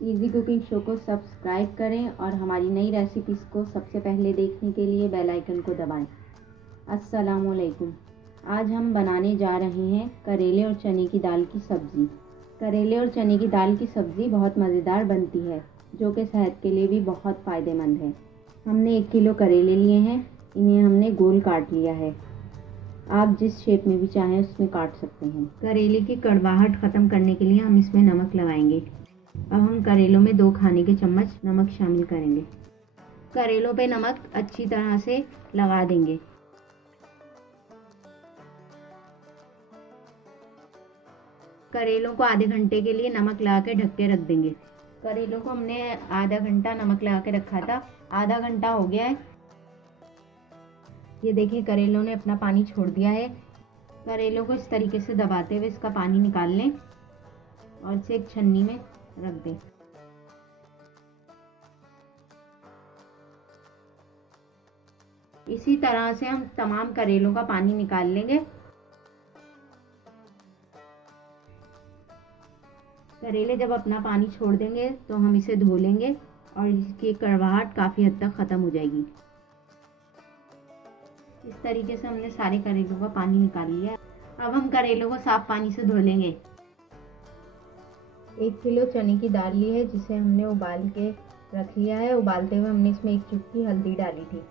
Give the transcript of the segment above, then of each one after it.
Easy cooking show को subscribe करें और हमारी नई रेसिपीज़ को सबसे पहले देखने के लिए बेल आइकन को दबाएं। अस्सलामुअलैकुम। आज हम बनाने जा रहे हैं करेले और चने की दाल की सब्ज़ी। करेले और चने की दाल की सब्ज़ी बहुत मज़ेदार बनती है, जो कि सेहत के लिए भी बहुत फ़ायदेमंद है। हमने 1 किलो करेले लिए हैं। इन्हें हमने गोल काट लिया है। आप जिस शेप में भी चाहें उसमें काट सकते हैं। करेले की कड़वाहट ख़त्म करने के लिए हम इसमें नमक लगाएंगे। अब हम करेलों में 2 खाने के चम्मच नमक शामिल करेंगे। करेलों पे नमक अच्छी तरह से लगा देंगे। करेलों को आधे घंटे के लिए नमक लगा के ढक के रख देंगे। करेलों को हमने आधा घंटा नमक लगा के रखा था। आधा घंटा हो गया है। ये देखिए करेलों ने अपना पानी छोड़ दिया है। करेलों को इस तरीके से दबाते हुए इसका पानी निकाल लें और इसे एक छन्नी में रख दें। इसी तरह से हम तमाम करेलों का पानी निकाल लेंगे। करेले जब अपना पानी छोड़ देंगे तो हम इसे धो लेंगे और इसकी कड़वाहट काफ़ी हद तक ख़त्म हो जाएगी। इस तरीके से हमने सारे करेलों का पानी निकाल लिया। अब हम करेलों को साफ पानी से धो लेंगे। 1 किलो चने की दाल ली है, जिसे हमने उबाल के रख लिया है। उबालते हुए हमने इसमें 1 चुटकी हल्दी डाली थी।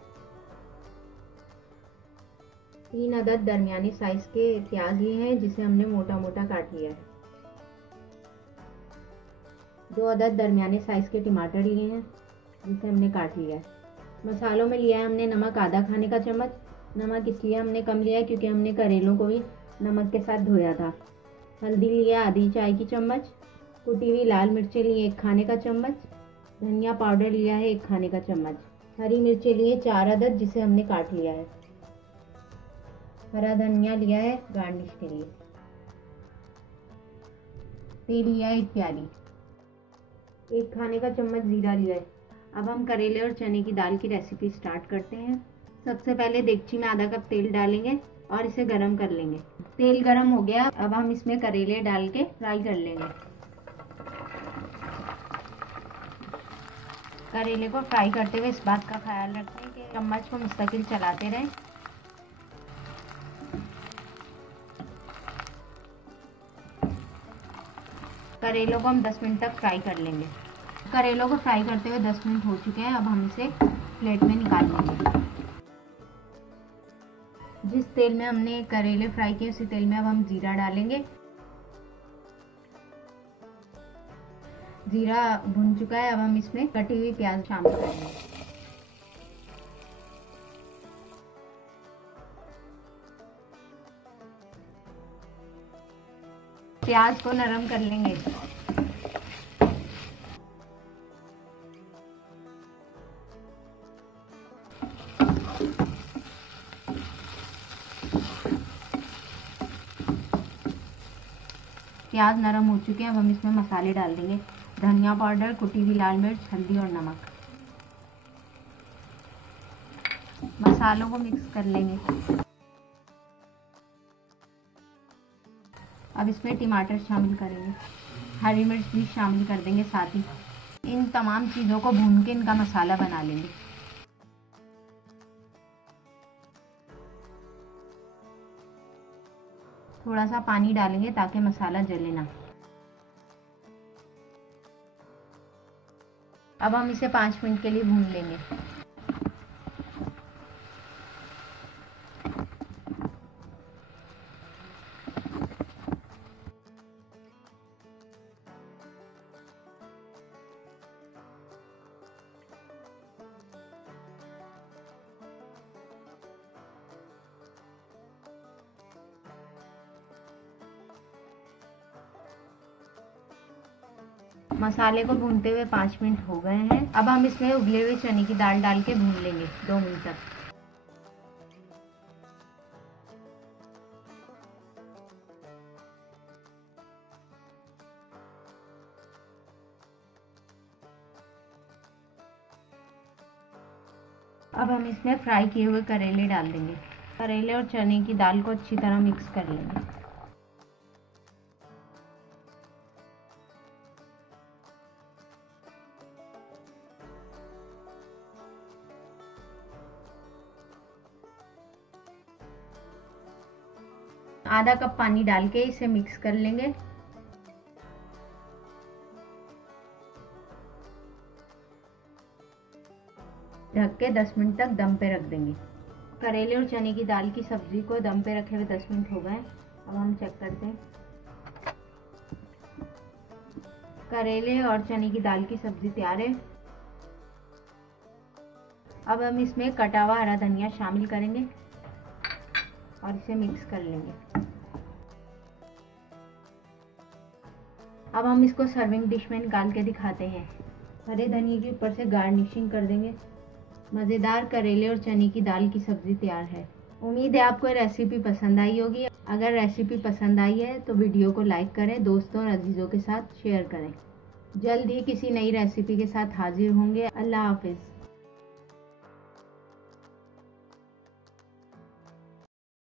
3 अदद दरमियानी साइज के प्याज लिए हैं, जिसे हमने मोटा मोटा काट लिया है। 2 अदद दरमियाने साइज के टमाटर लिए हैं, जिसे हमने काट लिया है। मसालों में लिया है हमने नमक आधा खाने का चम्मच। नमक इसलिए हमने कम लिया है क्योंकि हमने करेलों को भी नमक के साथ धोया था। हल्दी लिया आधी चाय की चम्मच। कुटी हुई लाल मिर्चें लिए 1 खाने का चम्मच। धनिया पाउडर लिया है 1 खाने का चम्मच। हरी मिर्चें लिए 4 अदद, जिसे हमने काट लिया है। हरा धनिया लिया है गार्निश के लिए। तेल लिया है 1 प्याली। 1 खाने का चम्मच जीरा लिया है। अब हम करेले और चने की दाल की रेसिपी स्टार्ट करते हैं। सबसे पहले देगची में आधा कप तेल डालेंगे और इसे गरम कर लेंगे। तेल गरम हो गया। अब हम इसमें करेले डाल के फ्राई कर लेंगे। करेले को फ्राई करते हुए इस बात का ख्याल रखें कि चम्मच को मुस्तकिल चलाते रहें। करेलों को हम 10 मिनट तक फ्राई कर लेंगे। करेलों को फ्राई करते हुए 10 मिनट हो चुके हैं। अब हम इसे प्लेट में निकाल लेंगे। जिस तेल में हमने करेले फ्राई किए उसी तेल में अब हम जीरा डालेंगे। जीरा भुन चुका है। अब हम इसमें कटी हुई प्याज शामिल करेंगे। प्याज को नरम कर लेंगे। प्याज नरम हो चुके हैं। अब हम इसमें मसाले डाल देंगे। धनिया पाउडर, कुटी हुई लाल मिर्च, हल्दी और नमक। मसालों को मिक्स कर लेंगे। अब इसमें टमाटर शामिल करेंगे। हरी मिर्च भी शामिल कर देंगे साथ ही। इन तमाम चीज़ों को भून के इनका मसाला बना लेंगे। थोड़ा सा पानी डालेंगे ताकि मसाला जले ना। अब हम इसे 5 मिनट के लिए भून लेंगे। मसाले को भूनते हुए 5 मिनट हो गए हैं। अब हम इसमें उबले हुए चने की दाल डाल के भून लेंगे 2 मिनट तक। अब हम इसमें फ्राई किए हुए करेले डाल देंगे। करेले और चने की दाल को अच्छी तरह मिक्स कर लेंगे। आधा कप पानी डाल के इसे मिक्स कर लेंगे। ढक के 10 मिनट तक दम पे रख देंगे। करेले और चने की दाल की सब्जी को दम पे रखे हुए 10 मिनट हो गए। अब हम चेक करते हैं। करेले और चने की दाल की सब्जी तैयार है। अब हम इसमें कटा हुआ हरा धनिया शामिल करेंगे और इसे मिक्स कर लेंगे। अब हम इसको सर्विंग डिश में निकाल के दिखाते हैं। हरे धनिया के ऊपर से गार्निशिंग कर देंगे। मज़ेदार करेले और चने की दाल की सब्जी तैयार है। उम्मीद है आपको रेसिपी पसंद आई होगी। अगर रेसिपी पसंद आई है तो वीडियो को लाइक करें, दोस्तों और अजीज़ों के साथ शेयर करें। जल्द ही किसी नई रेसिपी के साथ हाजिर होंगे। अल्लाह हाफिज़।